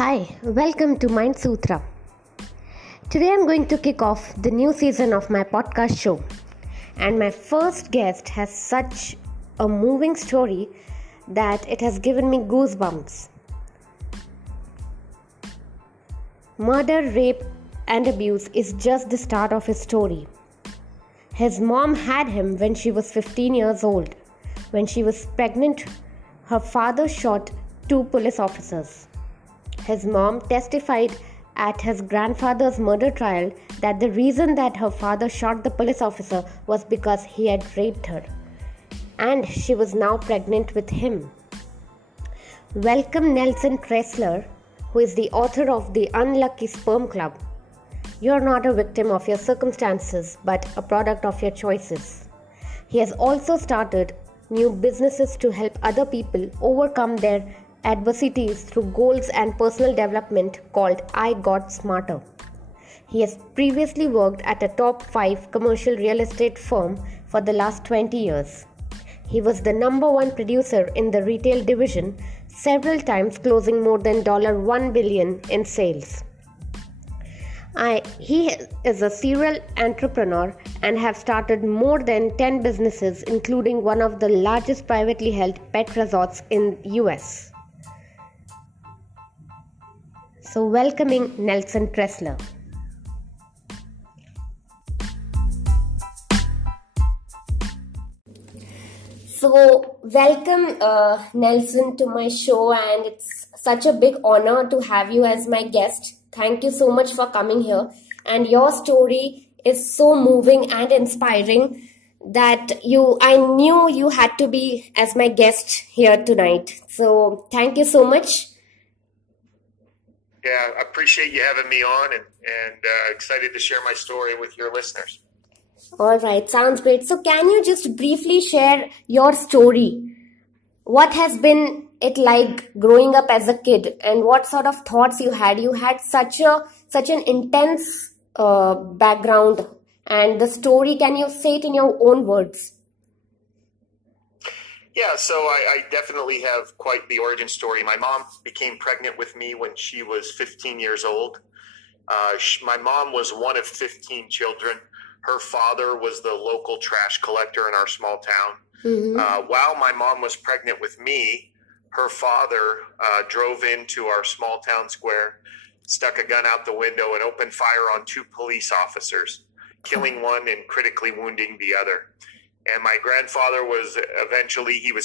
Hi, welcome to Mindsutra. Today I'm going to kick off the new season of my podcast show. And my first guest has such a moving story that it has given me goosebumps. Murder, rape, and abuse is just the start of his story. His mom had him when she was 15 years old. When she was pregnant, her father shot 2 police officers. His mom testified at his grandfather's murder trial that the reason that her father shot the police officer was because he had raped her, and she was now pregnant with him. Welcome Nelson Tressler, who is the author of the Unlucky Sperm Club. You are not a victim of your circumstances, but a product of your choices. He has also started new businesses to help other people overcome their adversities through goals and personal development called IGotSmarter. He has previously worked at a top 5 commercial real estate firm for the last 20 years. He was the number 1 producer in the retail division, several times closing more than $1 billion in sales. He is a serial entrepreneur and have started more than 10 businesses, including one of the largest privately held pet resorts in US. So welcoming Nelson Tressler. So welcome Nelson to my show, and it's such a big honor to have you as my guest. Thank you so much for coming here, and your story is so moving and inspiring that I knew you had to be as my guest here tonight. So thank you so much. Yeah, I appreciate you having me on, and excited to share my story with your listeners. All right, sounds great. So can you just briefly share your story? What has been it like growing up as a kid, and what sort of thoughts you had? You had such an intense background, and the story, can you say it in your own words? Yeah, so I definitely have quite the origin story. My mom became pregnant with me when she was 15 years old. My mom was one of 15 children. Her father was the local trash collector in our small town. Mm-hmm. While my mom was pregnant with me, her father drove into our small town square, stuck a gun out the window, and opened fire on 2 police officers, killing one and critically wounding the other. And my grandfather was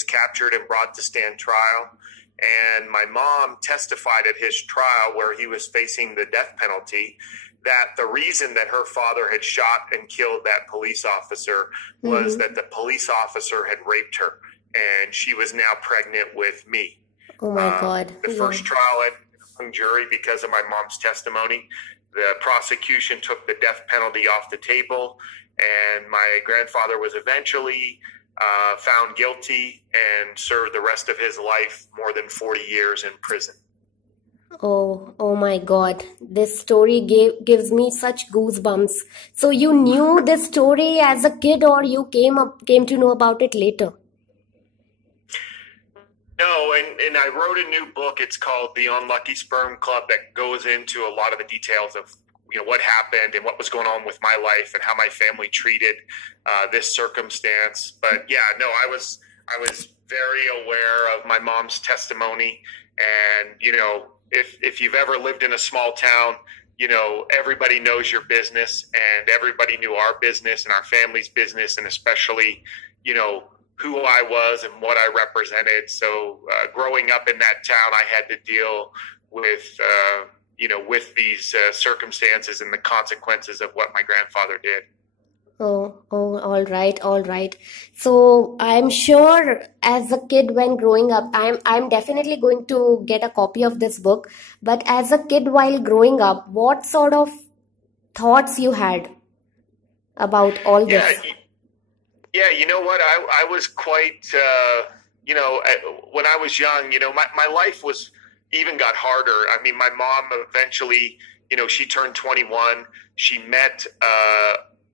captured and brought to stand trial. And my mom testified at his trial, where he was facing the death penalty, that the reason that her father had shot and killed that police officer was that the police officer had raped her, and she was now pregnant with me. Oh my God. The first trial had a hung jury because of my mom's testimony. The prosecution took the death penalty off the table, and my grandfather was eventually found guilty and served the rest of his life, more than 40 years in prison. Oh my God. This story gives me such goosebumps. So you knew this story as a kid, or you came to know about it later? No, and I wrote a new book. It's called The Unlucky Sperm Club, that goes into a lot of the details of what happened and what was going on with my life and how my family treated this circumstance. But yeah, no, I was very aware of my mom's testimony, and if you've ever lived in a small town, everybody knows your business, and everybody knew our business and our family's business, and especially who I was and what I represented. So growing up in that town, I had to deal with with these circumstances and the consequences of what my grandfather did. Oh, all right. So I'm sure as a kid, when growing up, I'm definitely going to get a copy of this book. But as a kid, while growing up, what sort of thoughts you had about all this? Yeah, you know what? I was quite, when I was young, my life even got harder. I mean, my mom eventually, she turned 21. She met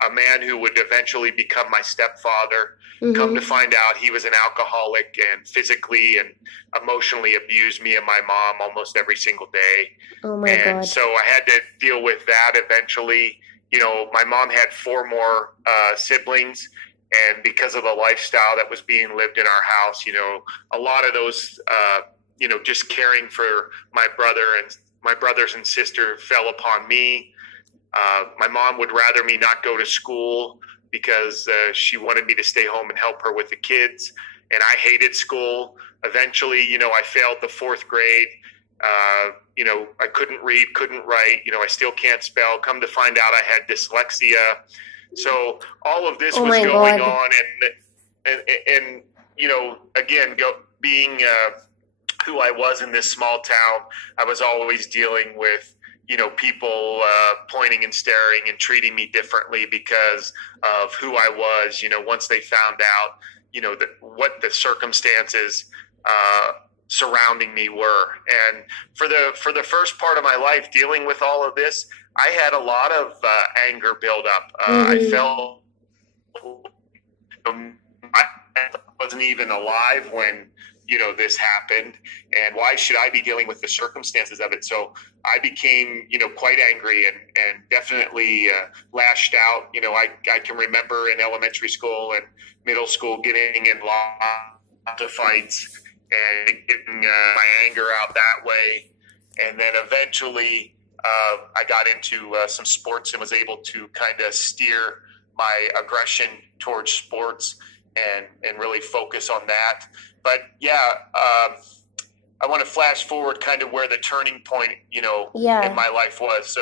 a man who would eventually become my stepfather. Mm-hmm. Come to find out, he was an alcoholic and physically and emotionally abused me and my mom almost every single day. Oh my God. So I had to deal with that eventually. You know, my mom had 4 more siblings, and because of the lifestyle that was being lived in our house, you know, a lot of those, you know, just caring for my brothers and sister fell upon me. My mom would rather me not go to school because she wanted me to stay home and help her with the kids. And I hated school. Eventually, you know, I failed the 4th grade. You know, I couldn't read, couldn't write. You know, I still can't spell. Come to find out, I had dyslexia. So all of this was going on. And you know, again, being who I was in this small town, I was always dealing with, you know, people pointing and staring and treating me differently because of who I was. You know, once they found out, you know, what the circumstances surrounding me were. And for the first part of my life dealing with all of this, I had a lot of anger build up. I felt I wasn't even alive when, you know, this happened, and why should I be dealing with the circumstances of it? So I became, you know, quite angry and definitely lashed out. You know, I can remember in elementary school and middle school getting in lots of fights and getting my anger out that way. And then eventually I got into some sports and was able to kind of steer my aggression towards sports and really focus on that. But yeah, I want to flash forward kind of where the turning point, you know, in my life was.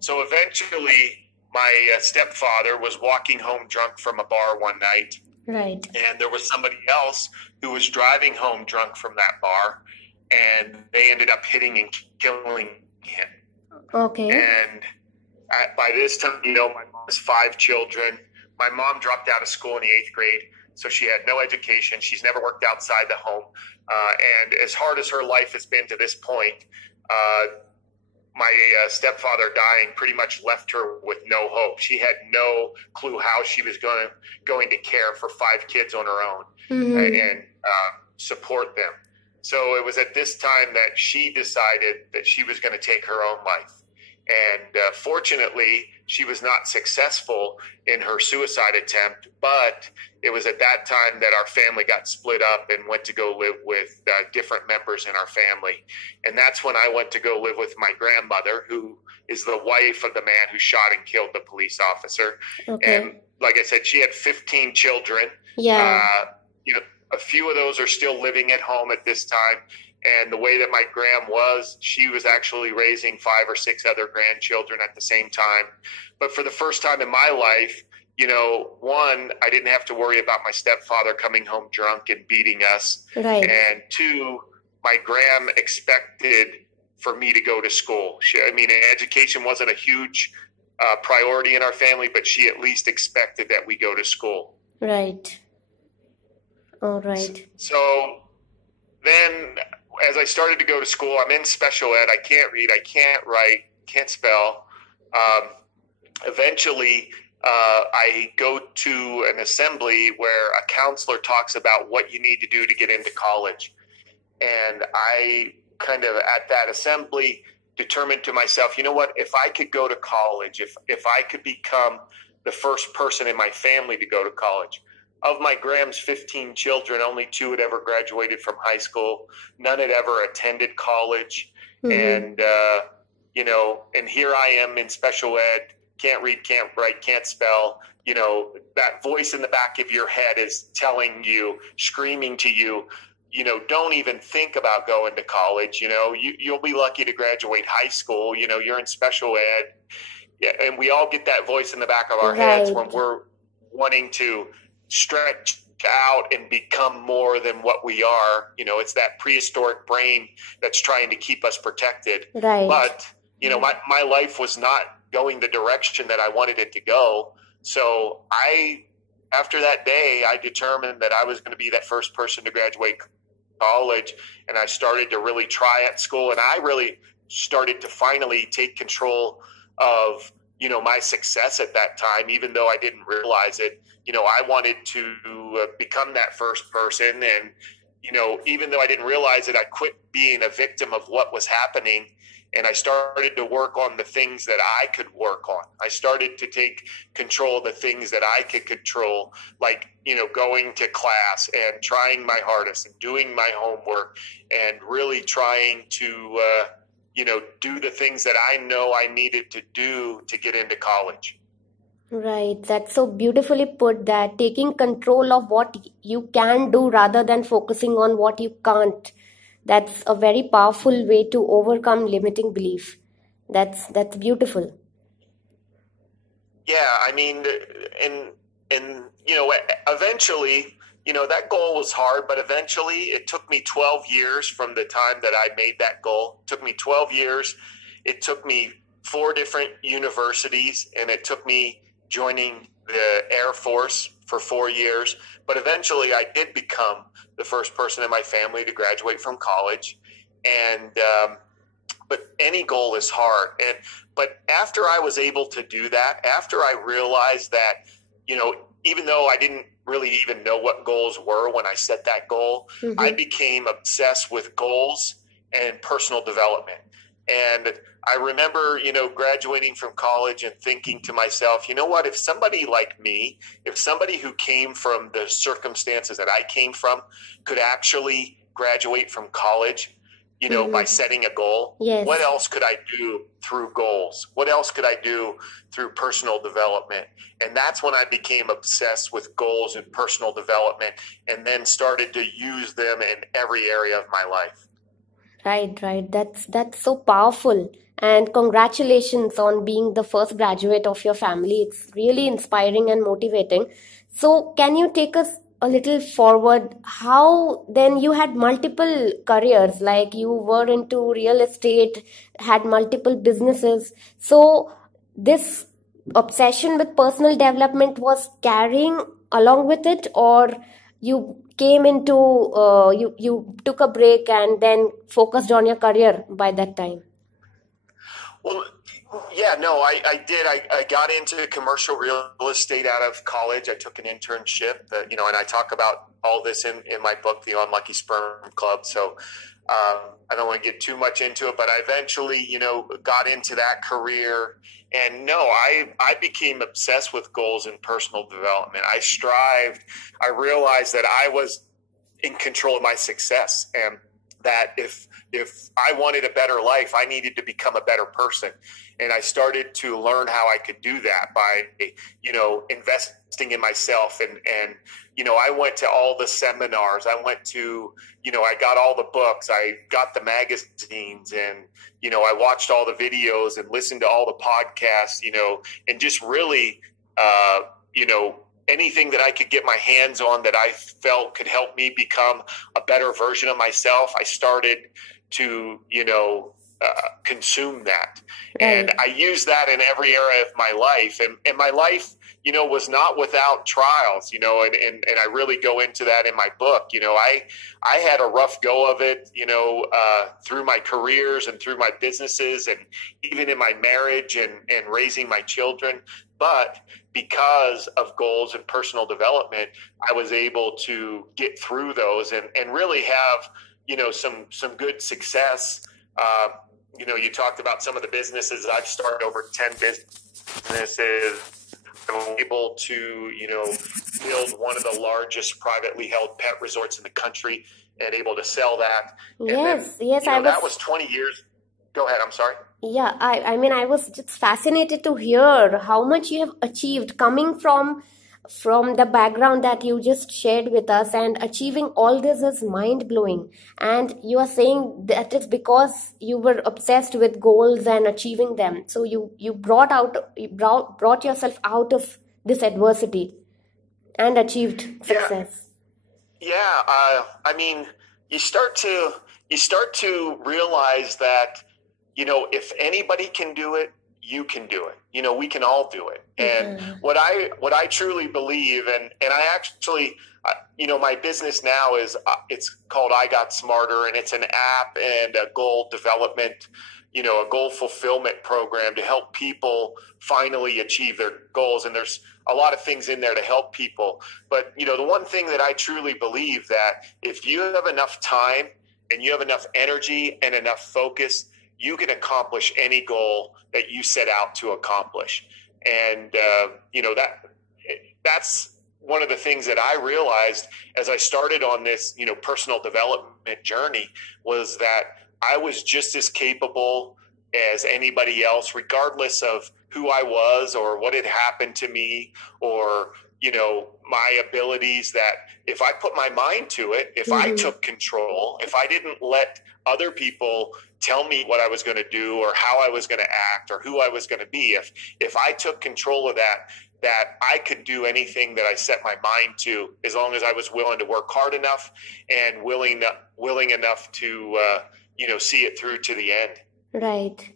So eventually my stepfather was walking home drunk from a bar one night. Right. And there was somebody else who was driving home drunk from that bar, and they ended up hitting and killing him. Okay. And by this time, you know, my mom has 5 children. My mom dropped out of school in the 8th grade. So she had no education. She's never worked outside the home. And as hard as her life has been to this point, my stepfather dying pretty much left her with no hope. She had no clue how she was going to care for 5 kids on her own and support them. So it was at this time that she decided that she was going to take her own life. And fortunately, she was not successful in her suicide attempt, but it was at that time that our family got split up and went to go live with different members in our family. And that's when I went to go live with my grandmother, who is the wife of the man who shot and killed the police officer. Okay. And like I said, she had 15 children. Yeah. You know, a few of those are still living at home at this time. And the way that my gram was, she was actually raising 5 or 6 other grandchildren at the same time. But for the first time in my life, you know, 1, I didn't have to worry about my stepfather coming home drunk and beating us. Right. And 2, my gram expected for me to go to school. Education wasn't a huge priority in our family, but she at least expected that we go to school. Right. All right. So then, as I started to go to school, I'm in special ed. I can't read, I can't write, can't spell. Eventually, I go to an assembly where a counselor talks about what you need to do to get into college. And I kind of, at that assembly, determined to myself, you know what, if I could go to college, if I could become the first person in my family to go to college. Of my Graham's 15 children, only 2 had ever graduated from high school. None had ever attended college. And, you know, and here I am in special ed, can't read, can't write, can't spell. You know, that voice in the back of your head is telling you, screaming to you, you know, don't even think about going to college. You know, you'll be lucky to graduate high school. You know, you're in special ed. Yeah, and we all get that voice in the back of our heads when we're wanting to stretch out and become more than what we are. You know, it's that prehistoric brain that's trying to keep us protected. Right. But, you know, my life was not going the direction that I wanted it to go. So after that day, I determined that I was going to be that first person to graduate college. And I started to really try at school. And I really started to finally take control of my success at that time, even though I didn't realize it. I wanted to become that first person. And, even though I didn't realize it, I quit being a victim of what was happening. And I started to work on the things that I could work on. I started to take control of the things that I could control, like, going to class and trying my hardest and doing my homework and really trying to, do the things that I know I needed to do to get into college. Right, that's so beautifully put, that taking control of what you can do rather than focusing on what you can't. That's a very powerful way to overcome limiting belief. That's beautiful. Yeah, I mean, and eventually, that goal was hard, but eventually it took me 12 years from the time that I made that goal. It took me 12 years. It took me 4 different universities, and it took me joining the Air Force for 4 years. But eventually I did become the first person in my family to graduate from college. And, but any goal is hard. But after I was able to do that, after I realized that, even though I didn't really even know what goals were when I set that goal, I became obsessed with goals and personal development. And I remember, graduating from college and thinking to myself, what, if somebody like me, if somebody who came from the circumstances that I came from could actually graduate from college, by setting a goal, Yes. What else could I do through goals? What else could I do through personal development? And that's when I became obsessed with goals and personal development, and then started to use them in every area of my life. Right. That's so powerful. And congratulations on being the first graduate of your family. It's really inspiring and motivating. So can you take us a little forward? How then you had multiple careers, like you were into real estate, had multiple businesses. So this obsession with personal development was carrying along with it, or you came into you took a break and then focused on your career by that time? Well, yeah, no, I did. I got into commercial real estate out of college. I took an internship, and I talk about all this in my book, The Unlucky Sperm Club. So I don't want to get too much into it, but I eventually, got into that career. And no, I became obsessed with goals and personal development. I strived. I realized that I was in control of my success, and that if I wanted a better life, I needed to become a better person. And I started to learn how I could do that by, investing in myself. And I went to all the seminars. I went to, I got all the books. I got the magazines, and, I watched all the videos and listened to all the podcasts, and just really, anything that I could get my hands on that I felt could help me become a better version of myself, I started to, consume that. And I use that in every area of my life. And my life, was not without trials, and I really go into that in my book. I had a rough go of it, through my careers and through my businesses, and even in my marriage and raising my children. But because of goals and personal development, I was able to get through those and really have, some good success. You talked about some of the businesses. I've started over 10 businesses. I'm able to, build one of the largest privately held pet resorts in the country and able to sell that. Yes. That was 20 years. Go ahead. I'm sorry. Yeah, I mean, I was just fascinated to hear how much you have achieved coming from the background that you just shared with us, and achieving all this is mind-blowing. And you are saying that it's because you were obsessed with goals and achieving them. So you brought yourself out of this adversity and achieved success. Yeah. I mean, you start to realize that, if anybody can do it, you can do it. We can all do it. And what I truly believe, and I actually, my business now is, it's called IGotSmarter, and it's an app and a goal development a goal fulfillment program to help people finally achieve their goals. And there's a lot of things in there to help people. But, the one thing that I truly believe, that if you have enough time and you have enough energy and enough focus, you can accomplish any goal that you set out to accomplish. And, that's one of the things that I realized as I started on this, personal development journey, was that I was just as capable as anybody else, regardless of who I was or what had happened to me, or, my abilities, that if I put my mind to it, if I took control, if I didn't let other people tell me what I was going to do or how I was going to act or who I was going to be, if I took control of that I could do anything that I set my mind to, as long as I was willing to work hard enough and willing enough to, see it through to the end. Right.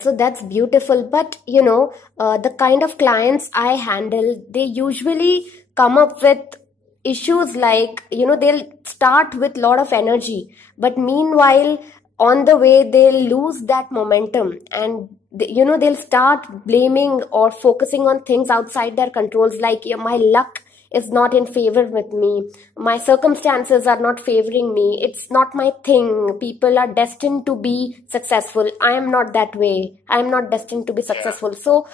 So that's beautiful. But, the kind of clients I handle, they usually come up with issues like, they'll start with a lot of energy, but meanwhile, on the way, they'll lose that momentum, and they'll start blaming or focusing on things outside their controls, like my luck is not in favor with me, my circumstances are not favoring me, it's not my thing, people are destined to be successful, I am not that way, I am not destined to be successful. So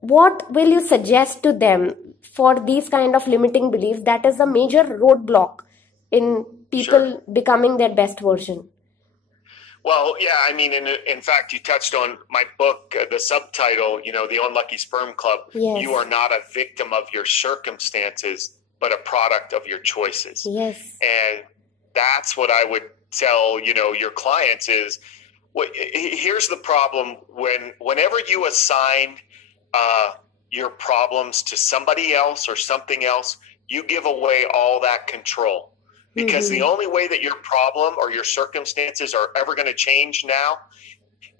what will you suggest to them for these kind of limiting beliefs that is a major roadblock in people becoming their best version? Well, yeah, I mean, in fact, you touched on my book, the subtitle, the Unlucky Sperm Club. Yes. You are not a victim of your circumstances, but a product of your choices. Yes. And that's what I would tell, your clients is, here's the problem. Whenever you assign your problems to somebody else or something else, you give away all that control. Because the only way that your problem or your circumstances are ever going to change now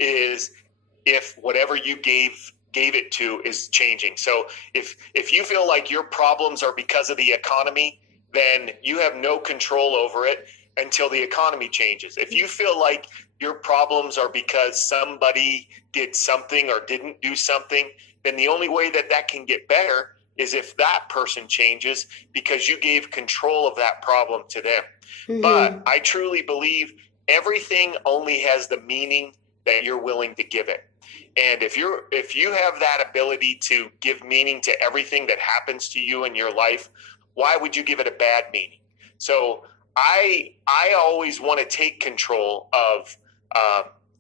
is if whatever you gave it to is changing. So if you feel like your problems are because of the economy, then you have no control over it until the economy changes. If you feel like your problems are because somebody did something or didn't do something, then the only way that can get better is if that person changes, because you gave control of that problem to them. But I truly believe everything only has the meaning that you're willing to give it. And if you have that ability to give meaning to everything that happens to you in your life, why would you give it a bad meaning? So I always want to take control of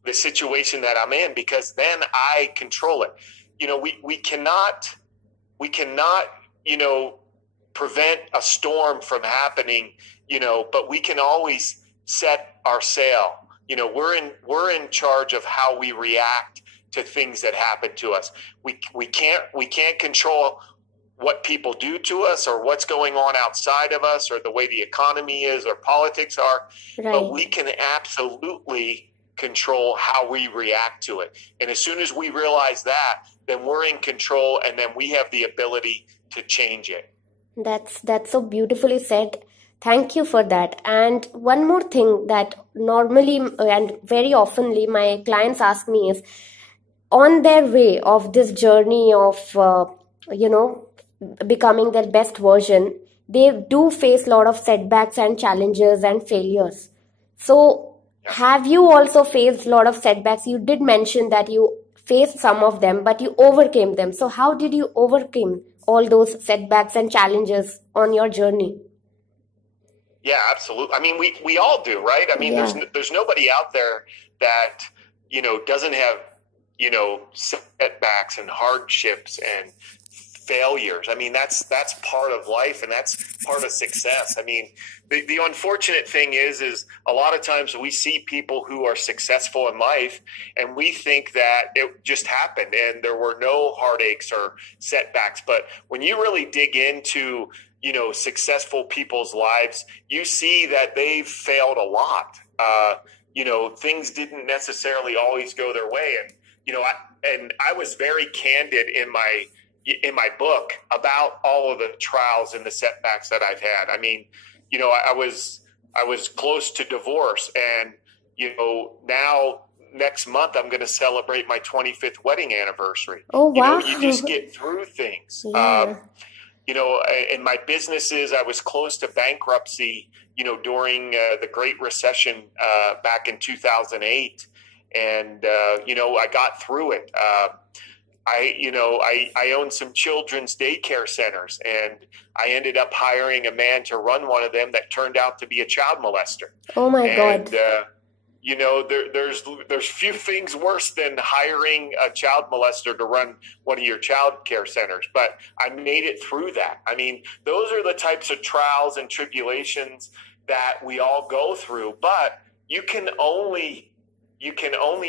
the situation that I'm in, because then I control it. We cannot, prevent a storm from happening, but we can always set our sail. We're in charge of how we react to things that happen to us. We can't control what people do to us or what's going on outside of us or the way the economy is or politics are, but we can absolutely control how we react to it. And as soon as we realize that, then we're in control, and then we have the ability to change it. That's so beautifully said. Thank you for that. And one more thing that normally and very oftenly my clients ask me is, on their way of this journey of, becoming their best version, they do face a lot of setbacks and challenges and failures. So have you also faced a lot of setbacks? You did mention that you faced some of them, but you overcame them. So how did you overcome all those setbacks and challenges on your journey? Yeah, absolutely. I mean, we all do, right? I mean, there's nobody out there that, doesn't have, setbacks and hardships and failures. I mean, that's part of life, and that's part of success. I mean, the unfortunate thing is a lot of times we see people who are successful in life and we think that it just happened and there were no heartaches or setbacks. But when you really dig into, successful people's lives, you see that they've failed a lot. Things didn't necessarily always go their way. And I was very candid in my book about all of the trials and the setbacks that I've had. I mean, I was close to divorce, and, now next month I'm going to celebrate my 25th wedding anniversary. Oh, wow. You just get through things. Yeah. In my businesses, I was close to bankruptcy, during the Great Recession back in 2008. And, I got through it. I owned some children's daycare centers, and I ended up hiring a man to run one of them that turned out to be a child molester. Oh my God. There's few things worse than hiring a child molester to run one of your child care centers, but I made it through that. I mean, those are the types of trials and tribulations that we all go through, but you can only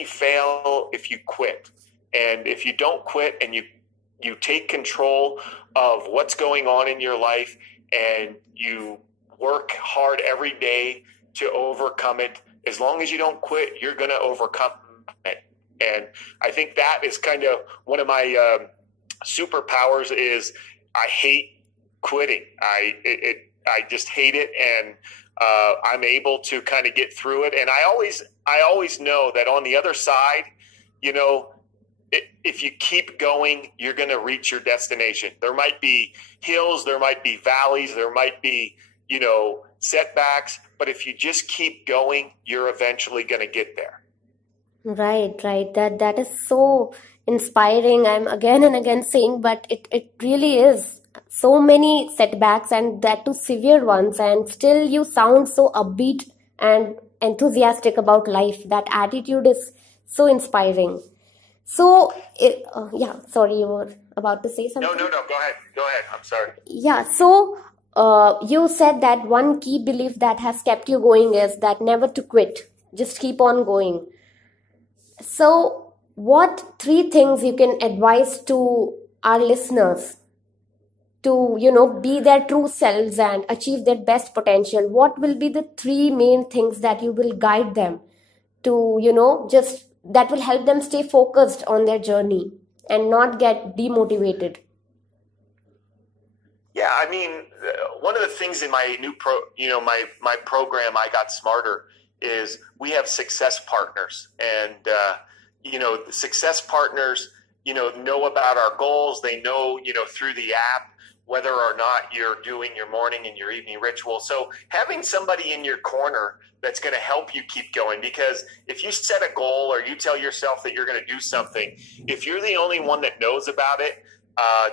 fail if you quit. And if you don't quit and you take control of what's going on in your life and you work hard every day to overcome it, as long as you don't quit, you're going to overcome it. And I think that is kind of one of my superpowers is I hate quitting. I just hate it. And I'm able to kind of get through it. And I always know that on the other side, if you keep going, you're going to reach your destination. There might be hills, there might be valleys, there might be, setbacks, but if you just keep going, you're eventually going to get there. Right. That is so inspiring. I'm again and again saying, but it really is. So many setbacks, and that too severe ones, and still you sound so upbeat and enthusiastic about life. That attitude is so inspiring. So, sorry, you were about to say something? No, go ahead. I'm sorry. Yeah, so you said that one key belief that has kept you going is that never to quit. Just keep on going. So, what 3 things you can advise to our listeners to, be their true selves and achieve their best potential? What will be the 3 main things that you will guide them to, that will help them stay focused on their journey and not get demotivated? Yeah, I mean, one of the things in my new my program, IGotSmarter, is we have success partners, and the success partners, know about our goals. They know, through the app whether or not you're doing your morning and your evening ritual. So having somebody in your corner that's going to help you keep going, because if you set a goal or you tell yourself that you're going to do something, if you're the only one that knows about it,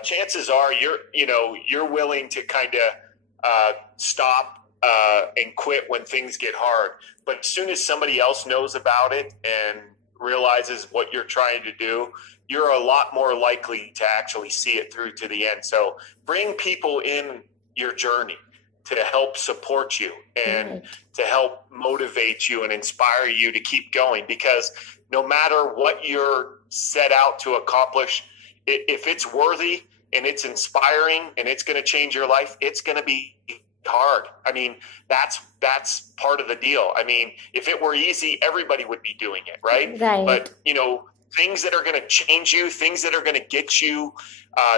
chances are you're willing to kind of stop and quit when things get hard. But as soon as somebody else knows about it and realizes what you're trying to do, you're a lot more likely to actually see it through to the end. So bring people in your journey to help support you and to help motivate you and inspire you to keep going, because no matter what you're set out to accomplish, if it's worthy and it's inspiring and it's going to change your life, it's going to be hard. I mean, that's part of the deal. I mean, if it were easy, everybody would be doing it, right? But, things that are going to change you, things that are going to get you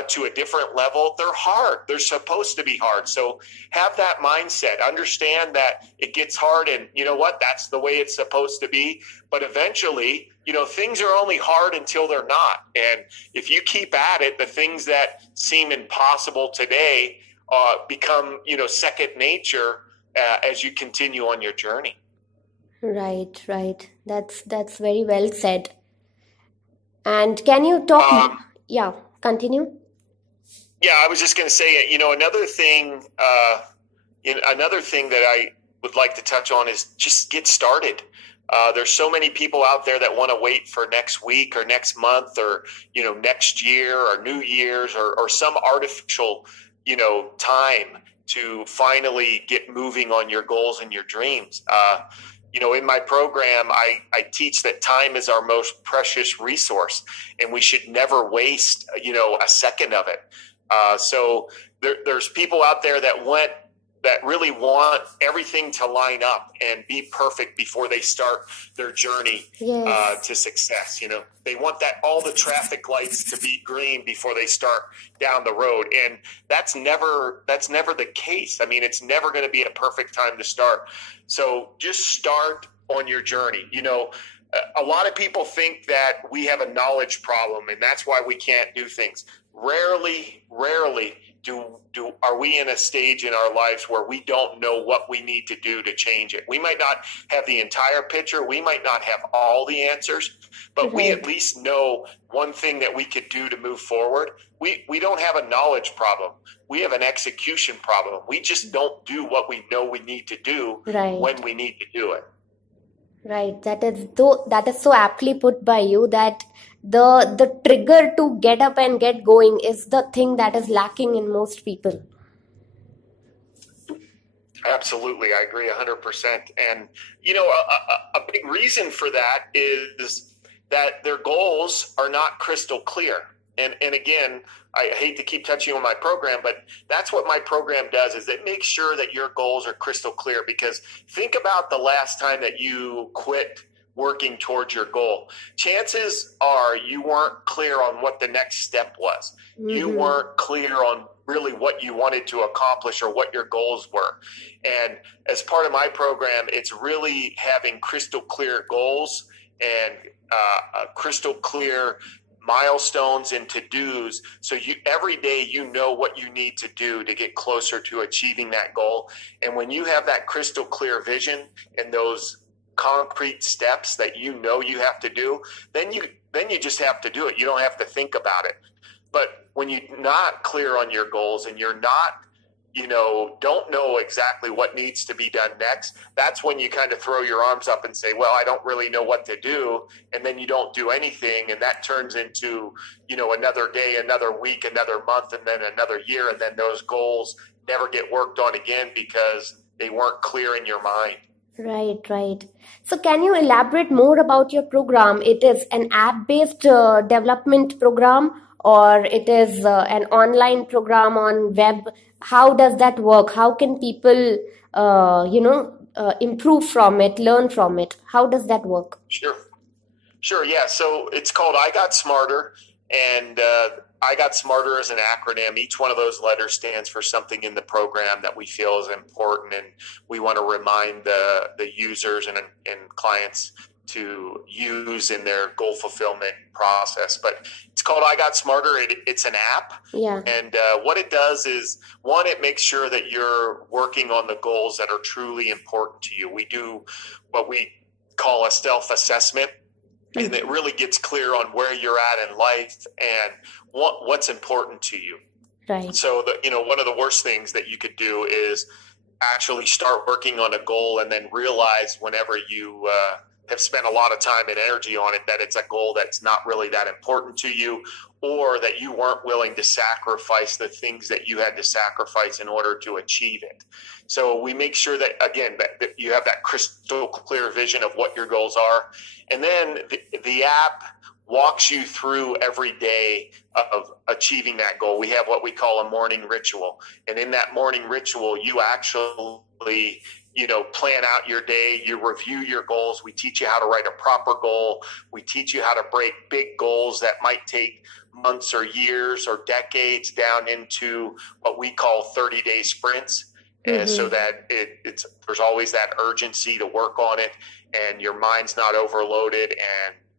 to a different level, they're hard. They're supposed to be hard. So have that mindset. Understand that it gets hard, and you know what? That's the way it's supposed to be. But eventually, things are only hard until they're not. And if you keep at it, the things that seem impossible today become, second nature as you continue on your journey. Right. That's very well said. And can you talk? Continue. Yeah, I was just going to say, another thing that I would like to touch on is just get started. There's so many people out there that want to wait for next week or next month or, next year or New Year's or some artificial, time to finally get moving on your goals and your dreams. In my program, I teach that time is our most precious resource, and we should never waste, a second of it. So there's people out there that really want everything to line up and be perfect before they start their journey to success. They want all the traffic lights to be green before they start down the road. And that's never the case. I mean, it's never going to be a perfect time to start. So just start on your journey. a lot of people think that we have a knowledge problem and that's why we can't do things. Rarely are we in a stage in our lives where we don't know what we need to do to change it. We might not have the entire picture. We might not have all the answers, but we at least know one thing that we could do to move forward. We don't have a knowledge problem. We have an execution problem. We just don't do what we know we need to do when we need to do it. Right. That is so aptly put by you, that the trigger to get up and get going is the thing that is lacking in most people. Absolutely. I agree 100%. And, a big reason for that is that their goals are not crystal clear. And again, I hate to keep touching on my program, but that's what my program does, is it makes sure that your goals are crystal clear. Because think about the last time that you quit working towards your goal. Chances are you weren't clear on what the next step was. Mm-hmm. You weren't clear on really what you wanted to accomplish or what your goals were. And as part of my program, it's really having crystal clear goals and crystal clear milestones and to-dos, so every day you know what you need to do to get closer to achieving that goal. And when you have that crystal clear vision and those concrete steps that you have to do, then you just have to do it. You don't have to think about it. But when you're not clear on your goals and you're not, don't know exactly what needs to be done next, that's when you kind of throw your arms up and say, well, I don't really know what to do. And then you don't do anything. And that turns into, another day, another week, another month, and then another year. And then those goals never get worked on again because they weren't clear in your mind. Right. So can you elaborate more about your program? It is an app-based development program, or it is an online program on web? How does that work? How can people, improve from it, learn from it? How does that work? Sure. Yeah. So it's called IGotSmarter, and IGotSmarter is an acronym. Each one of those letters stands for something in the program that we feel is important, and we want to remind the users and clients to use in their goal fulfillment process. But it's called IGotSmarter. It's an app. Yeah. And what it does is, one, it makes sure that you're working on the goals that are truly important to you. We do what we call a self-assessment, and it really gets clear on where you're at in life and what's important to you. Right. So one of the worst things that you could do is actually start working on a goal and then realize whenever you have spent a lot of time and energy on it that it's a goal that's not really that important to you, or that you weren't willing to sacrifice the things that you had to sacrifice in order to achieve it. So we make sure that, again, that you have that crystal clear vision of what your goals are. And then the app walks you through every day of achieving that goal. We have what we call a morning ritual. And in that morning ritual, you actually plan out your day, you review your goals. We teach you how to write a proper goal. We teach you how to break big goals that might take months or years or decades down into what we call 30-day sprints. Mm-hmm. And so that there's always that urgency to work on it, and your mind's not overloaded,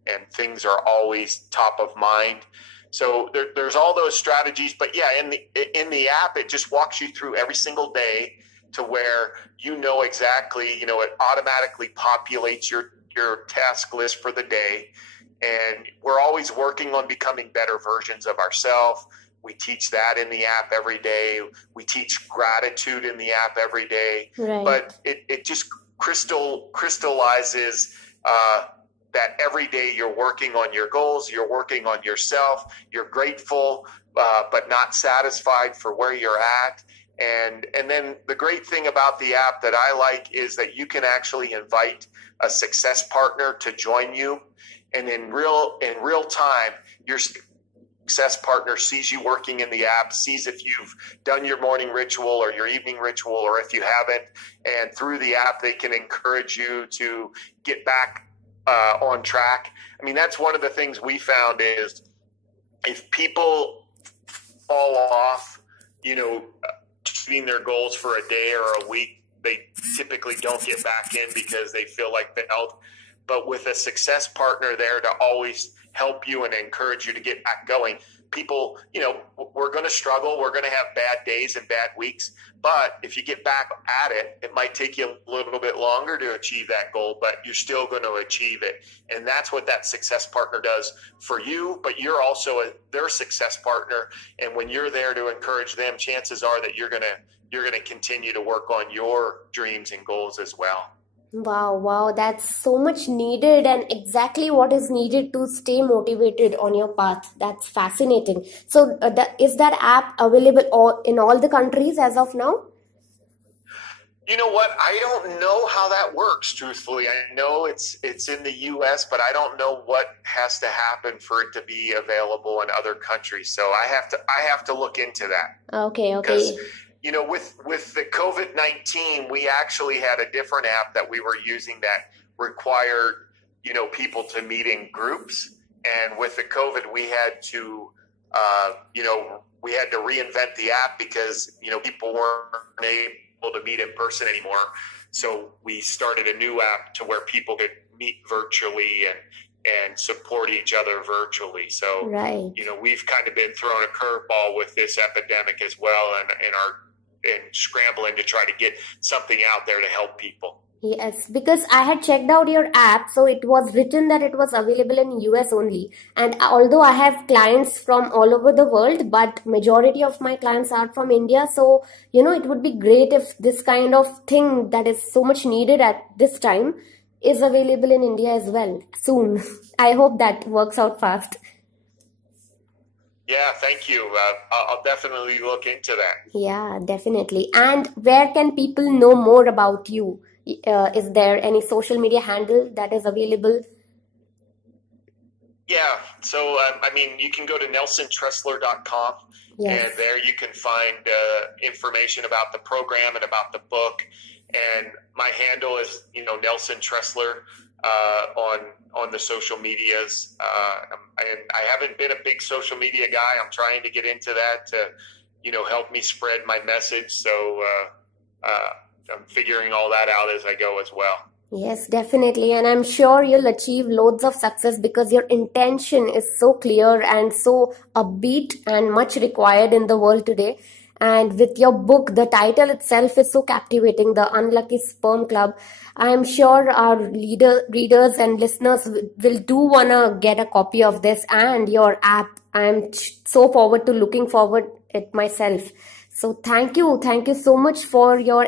and things are always top of mind. So there's all those strategies. But yeah, in the app, it just walks you through every single day, to where exactly, it automatically populates your task list for the day. And we're always working on becoming better versions of ourselves. We teach that in the app every day. We teach gratitude in the app every day. Right. But it just crystallizes that every day you're working on your goals, you're working on yourself, you're grateful, but not satisfied for where you're at. And then the great thing about the app that I like is that you can actually invite a success partner to join you. And in real time, your success partner sees you working in the app, sees if you've done your morning ritual or your evening ritual, or if you haven't. And through the app, they can encourage you to get back on track. I mean, that's one of the things we found is if people fall off, achieving their goals for a day or a week, they typically don't get back in because they feel like failed. but with a success partner there to always help you and encourage you to get back going. People, we're going to struggle. We're going to have bad days and bad weeks. But if you get back at it, it might take you a little bit longer to achieve that goal, but you're still going to achieve it. And that's what that success partner does for you, but you're also their success partner. And when you're there to encourage them, chances are that you're going to continue to work on your dreams and goals as well. Wow, that's so much needed and exactly what is needed to stay motivated on your path. That's fascinating. So is that app available in all the countries as of now? You know what? I don't know how that works, truthfully. I know it's in the U.S., but I don't know what has to happen for it to be available in other countries. So I have to look into that. Okay. Because, with the COVID-19, we actually had a different app that we were using that required, people to meet in groups. And with the COVID, we had to, reinvent the app because, people weren't able to meet in person anymore. So we started a new app to where people could meet virtually and support each other virtually. So, right. We've kind of been thrown a curveball with this epidemic as well, and scrambling to try to get something out there to help people. Yes, because I had checked out your app, so it was written that it was available in US only. And although I have clients from all over the world, but majority of my clients are from India. So, it would be great if this kind of thing that is so much needed at this time is available in India as well soon. I hope that works out fast. Yeah, thank you. I'll definitely look into that. Yeah, definitely. And where can people know more about you? Is there any social media handle that is available? Yeah, so you can go to NelsonTressler.com, yes. And there you can find information about the program and about the book. And my handle is, Nelson Tressler on the social medias. And I haven't been a big social media guy. I'm trying to get into that to, help me spread my message. So I'm figuring all that out as I go as well. Yes, definitely. And I'm sure you'll achieve loads of success because your intention is so clear and so upbeat and much required in the world today. And with your book, the title itself is so captivating, The Unlucky Sperm Club. I'm sure our readers and listeners will do want to get a copy of this and your app. I'm so looking forward it myself. So thank you so much for your